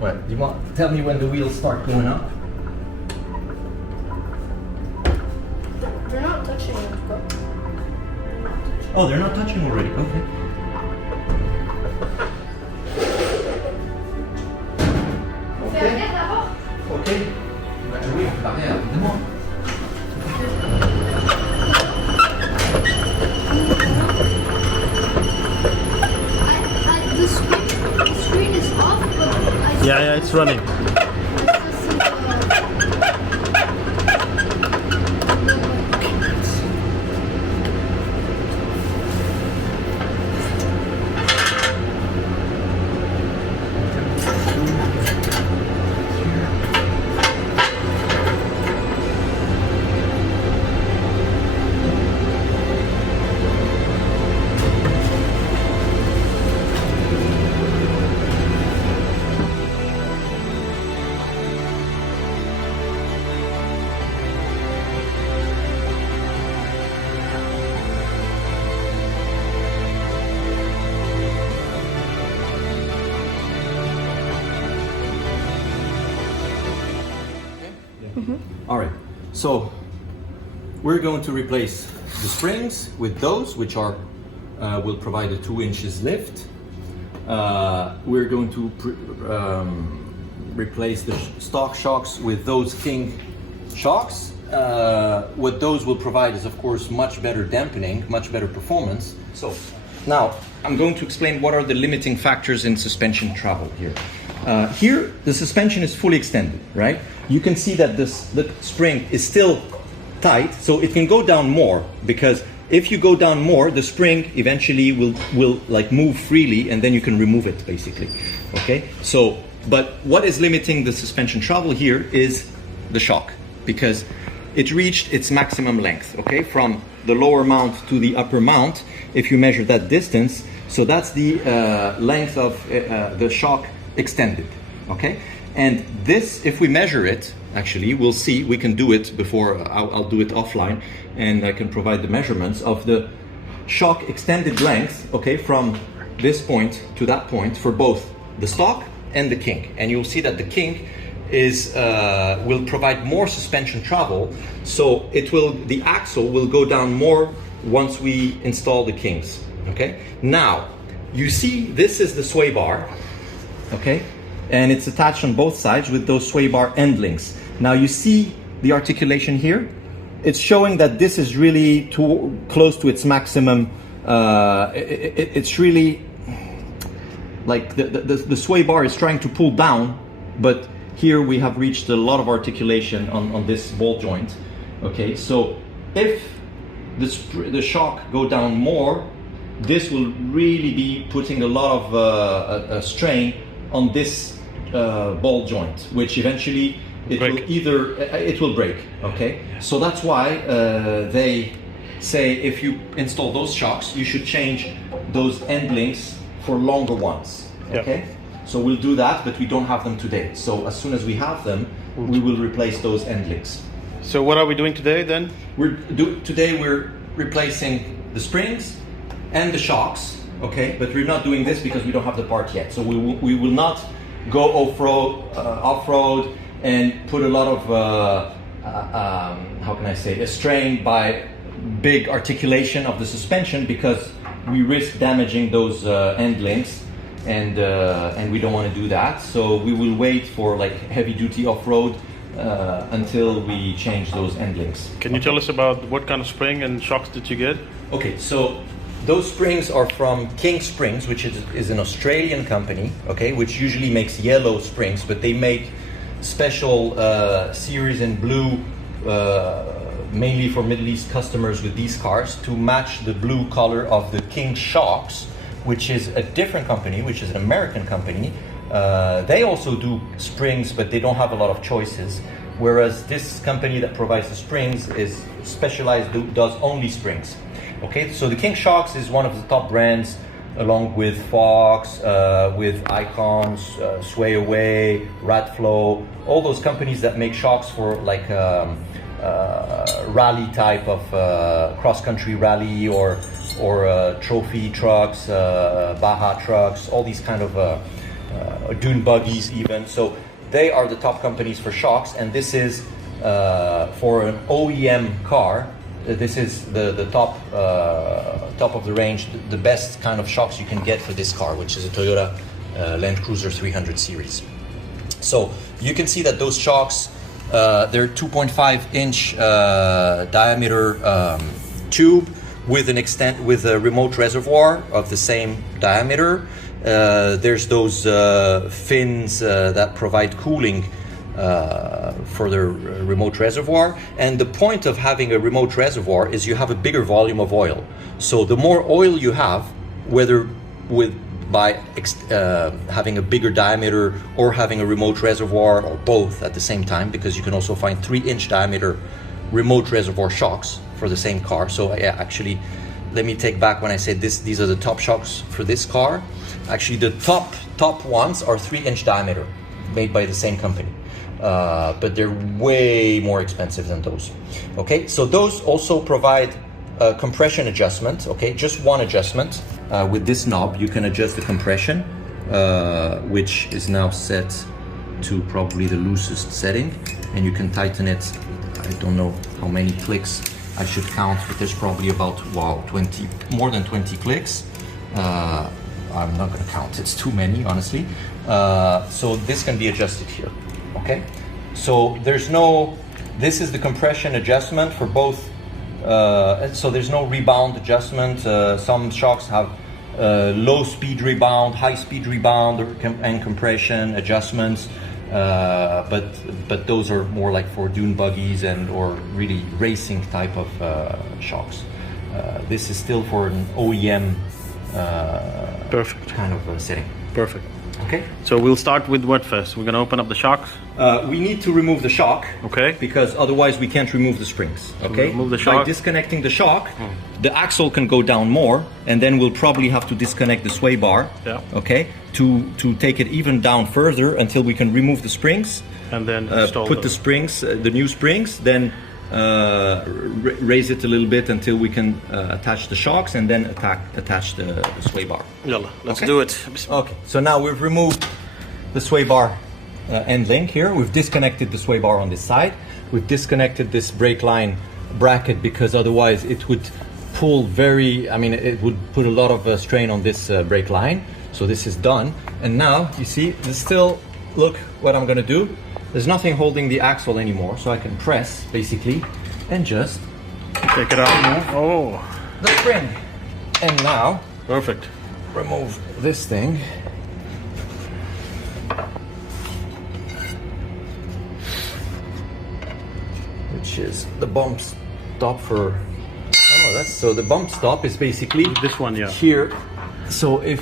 What? Do you want to tell me when the wheels start going up? They're not touching it, but... Oh, they're not touching already. Okay. Ok. Bah oui, on peut l'arrière, évidemment. The screen is off, but Yeah, it's running. All right, so we're going to replace the springs with those which are will provide a 2 inches lift. We're going to replace the stock shocks with those King shocks. What those will provide is, of course, much better dampening, much better performance. So now I'm going to explain what are the limiting factors in suspension travel here. Here, the suspension is fully extended, right? You can see that the spring is still tight, so it can go down more, because if you go down more, the spring eventually will like move freely, and then you can remove it, basically. Okay? So, but what is limiting the suspension travel here is the shock, because it reached its maximum length, okay? From the lower mount to the upper mount, if you measure that distance, so that's the length of the shock extended, okay? And this, if we measure it, actually, we'll see, we can do it before, I'll do it offline, and I can provide the measurements of the shock extended length, okay, from this point to that point for both the stock and the King. And you'll see that the King is will provide more suspension travel, so it will, the axle will go down more once we install the Kings, okay? Now, you see, this is the sway bar, okay? And it's attached on both sides with those sway bar end links. Now you see the articulation here. It's showing that this is really too close to its maximum. It's really like the sway bar is trying to pull down, but here we have reached a lot of articulation on this ball joint. Okay, so if the shock go down more, this will really be putting a lot of a strain on this ball joint, which eventually it will break. Okay, so that's why they say if you install those shocks, you should change those end links for longer ones. Okay, yep. So we'll do that, but we don't have them today. So as soon as we have them, we will replace those end links. So what are we doing today then? Today we're replacing the springs and the shocks. Okay, but we're not doing this because we don't have the part yet. So we will not go off-road and put a lot of how can I say, a strain by big articulation of the suspension, because we risk damaging those end links, and we don't want to do that. So we will wait for like heavy-duty off-road until we change those end links. Can you tell us about what kind of spring and shocks did you get? Okay, so those springs are from King Springs, which is an Australian company, okay, which usually makes yellow springs, but they make special series in blue, mainly for Middle East customers with these cars, to match the blue color of the King shocks, which is a different company, which is an American company. They also do springs, but they don't have a lot of choices, whereas this company that provides the springs is specialized, does only springs. Okay, so the King Shocks is one of the top brands, along with Fox, with Icons, Sway Away, Radflow, all those companies that make shocks for like rally type of cross-country rally or trophy trucks, Baja trucks, all these kind of dune buggies even. So they are the top companies for shocks, and this is for an OEM car. This is the top of the range, the best kind of shocks you can get for this car, which is a Toyota Land Cruiser 300 series. So you can see that those shocks, they're 2.5 inch diameter tube with a remote reservoir of the same diameter. There's those fins that provide cooling for the remote reservoir, and the point of having a remote reservoir is you have a bigger volume of oil. So the more oil you have, whether by having a bigger diameter or having a remote reservoir, or both at the same time, because you can also find 3-inch diameter remote reservoir shocks for the same car. So yeah, actually, let me take back when I said this, these are the top shocks for this car. Actually, the top ones are 3-inch diameter, made by the same company. But they're way more expensive than those. Okay, so those also provide compression adjustment. Okay, just one adjustment. With this knob, you can adjust the compression, which is now set to probably the loosest setting, and you can tighten it. I don't know how many clicks I should count, but there's probably about, wow, more than 20 clicks. I'm not going to count, it's too many, honestly. So this can be adjusted here. Okay, so this is the compression adjustment for both. So there's no rebound adjustment. Some shocks have low speed rebound, high speed rebound, and compression adjustments. But those are more like for dune buggies or really racing type of shocks. This is still for an OEM Perfect. kind of setting. Perfect. Okay. So we'll start with what first? We're gonna open up the shocks. We need to remove the shock. Okay. Because otherwise we can't remove the springs. Okay. Remove the By shock. disconnecting the shock, the axle can go down more, and then we'll probably have to disconnect the sway bar. Yeah. Okay. To take it even down further until we can remove the springs. And then install put the springs, the new springs, then raise it a little bit until we can attach the shocks, and then attach the sway bar. Yalla, let's Okay. do it. Okay, so now we've removed the sway bar end link here. We've disconnected the sway bar on this side. We've disconnected this brake line bracket because otherwise it would pull it would put a lot of strain on this brake line. So this is done. And now you see, look what I'm gonna do. There's nothing holding the axle anymore, so I can press basically and just Take it out. Oh, the spring. And now perfect. remove this thing. Which is the bump stop for. So the bump stop is basically This one, yeah. here. So if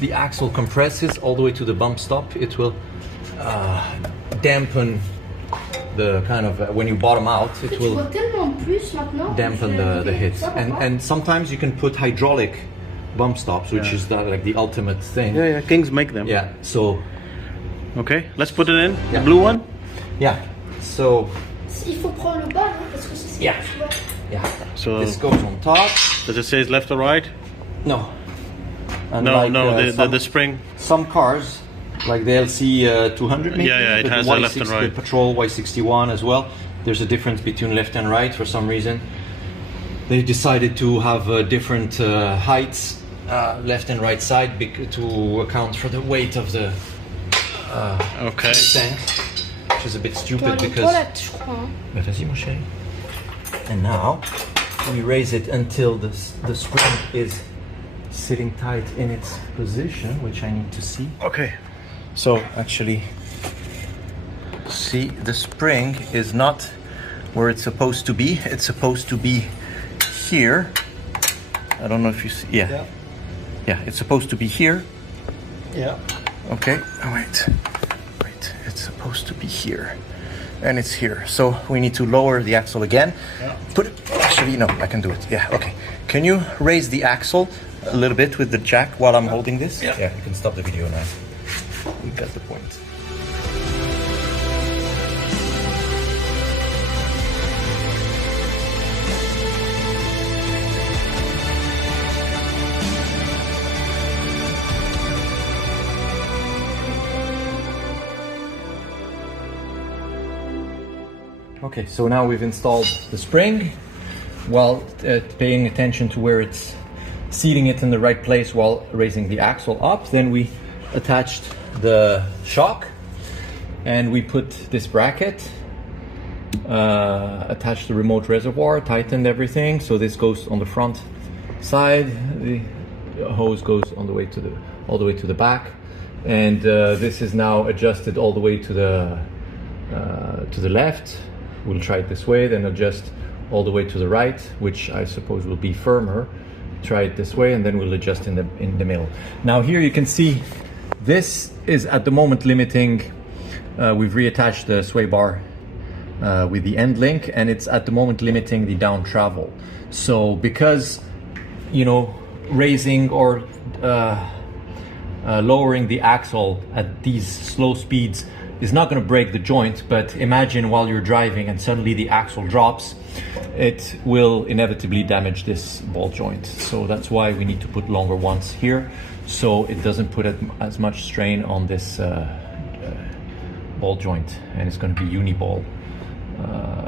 the axle compresses all the way to the bump stop, it will dampen the kind of when you bottom out, it Tu will vois tellement plus maintenant. dampen the hit. And sometimes you can put hydraulic bump stops, which is like the ultimate thing. Yeah, Kings make them. Yeah. So Okay, let's put it in. Yeah. The blue one. yeah. So Il faut prendre le bas, non? Parce que c'est Yeah. tu vois. yeah. So This goes on top. does it say left or right? No. No, Unlike, the spring. some cars, like the LC300 maybe. Yeah, it but has the a left and right. The Patrol Y61 as well. There's a difference between left and right for some reason. They decided to have different heights, left and right side, to account for the weight of the Okay. tank, which is a bit Dans stupid les because. toilettes, je crois. Hein. Bah, vas-y, mon chéri. And now we raise it until the spring is sitting tight in its position, which I need to see. Okay. So actually, see, the spring is not where it's supposed to be. It's supposed to be here. I don't know if you see. Yeah. Yeah, it's supposed to be here. Yeah. Okay. Oh, wait. It's supposed to be here. And it's here. So we need to lower the axle again. Yeah. Actually, no, I can do it. Yeah, okay. Can you raise the axle a little bit with the jack while I'm holding this? Yeah. Yeah, you can stop the video now. We got the point. Okay, so now we've installed the spring while paying attention to where it's seating it in the right place while raising the axle up. Then we attached the shock and we put this bracket, attached the remote reservoir, tightened everything. So this goes on the front side, the hose goes on the way to all the way to the back, and this is now adjusted all the way to the left. We'll try it this way, then adjust all the way to the right, which I suppose will be firmer. Try it this way, and then we'll adjust in the middle. Now here you can see this is at the moment limiting. We've reattached the sway bar with the end link, and it's at the moment limiting the down travel. So because, you know, raising or lowering the axle at these slow speeds is not going to break the joint, but imagine while you're driving and suddenly the axle drops, it will inevitably damage this ball joint. So that's why we need to put longer ones here, so it doesn't put as much strain on this ball joint, and it's going to be uni ball.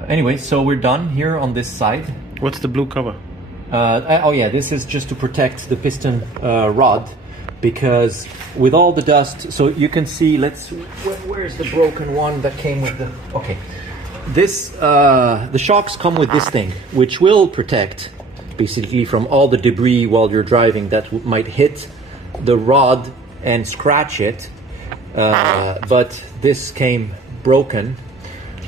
Anyway, so we're done here on this side. What's the blue cover? Oh yeah, this is just to protect the piston rod, because with all the dust, so you can see, where's the broken one that came with the, okay. This, the shocks come with this thing, which will protect basically from all the debris while you're driving that might hit the rod and scratch it. But this came broken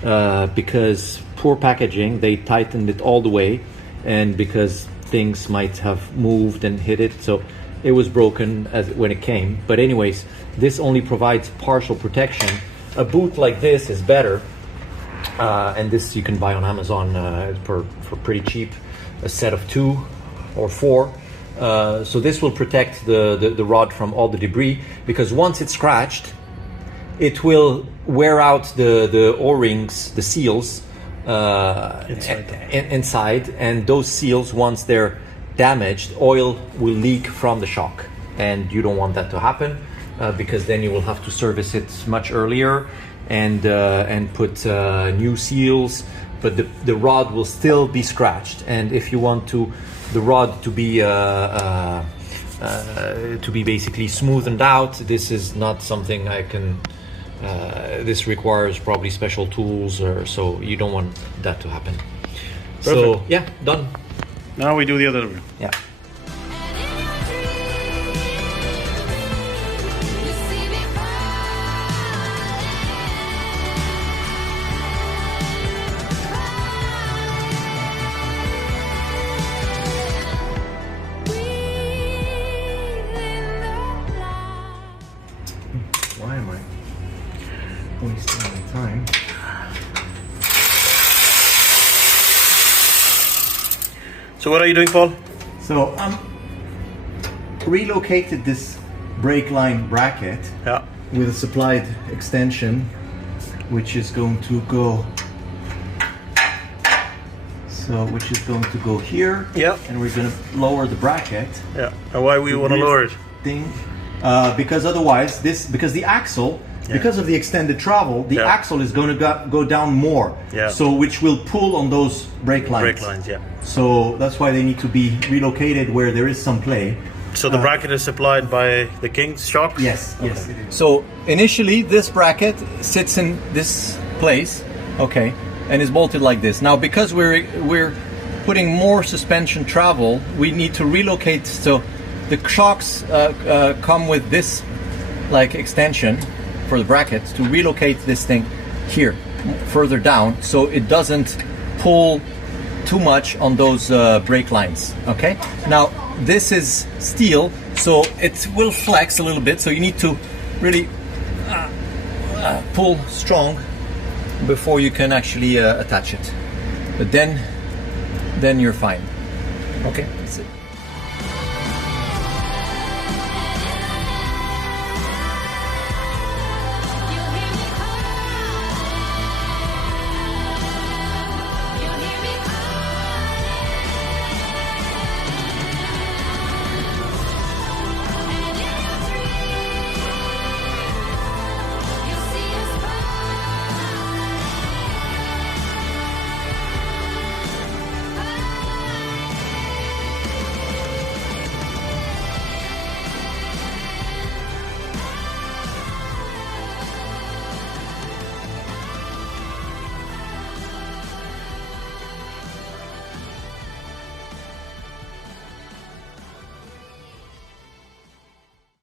because poor packaging, they tightened it all the way, and because things might have moved and hit it, so it was broken when it came. But anyways, this only provides partial protection. A boot like this is better, and this you can buy on Amazon for pretty cheap, a set of 2 or 4. So this will protect the rod from all the debris, because once it's scratched, it will wear out the O-rings, the seals inside, and those seals, once they're damaged, oil will leak from the shock, and you don't want that to happen, because then you will have to service it much earlier and put new seals, but the rod will still be scratched. And if you want the rod to be basically smoothened out, this is not something I can. This requires probably special tools, or so you don't want that to happen. Perfect. So yeah, done. Now we do the other one. Yeah. Why am I wasting my time? So what are you doing, Paul? So relocated this brake line bracket with a supplied extension, which is going to go. Which is going to go here. Yeah. And we're going to lower the bracket. Yeah. And why we want to lower it? Because otherwise, because the axle, because of the extended travel, the axle is going to go down more. Yeah. So which will pull on those brake lines. Brake lines, yeah. So that's why they need to be relocated where there is some play. So the bracket is supplied by the King's shocks? Yes, yes. So initially, this bracket sits in this place, okay, and is bolted like this. Now, because we're putting more suspension travel, we need to relocate. So the shocks come with this like extension for the brackets to relocate this thing here further down, so it doesn't pull too much on those brake lines. Okay, now this is steel, so it will flex a little bit, so you need to really pull strong before you can actually attach it, but then you're fine. Okay, that's it.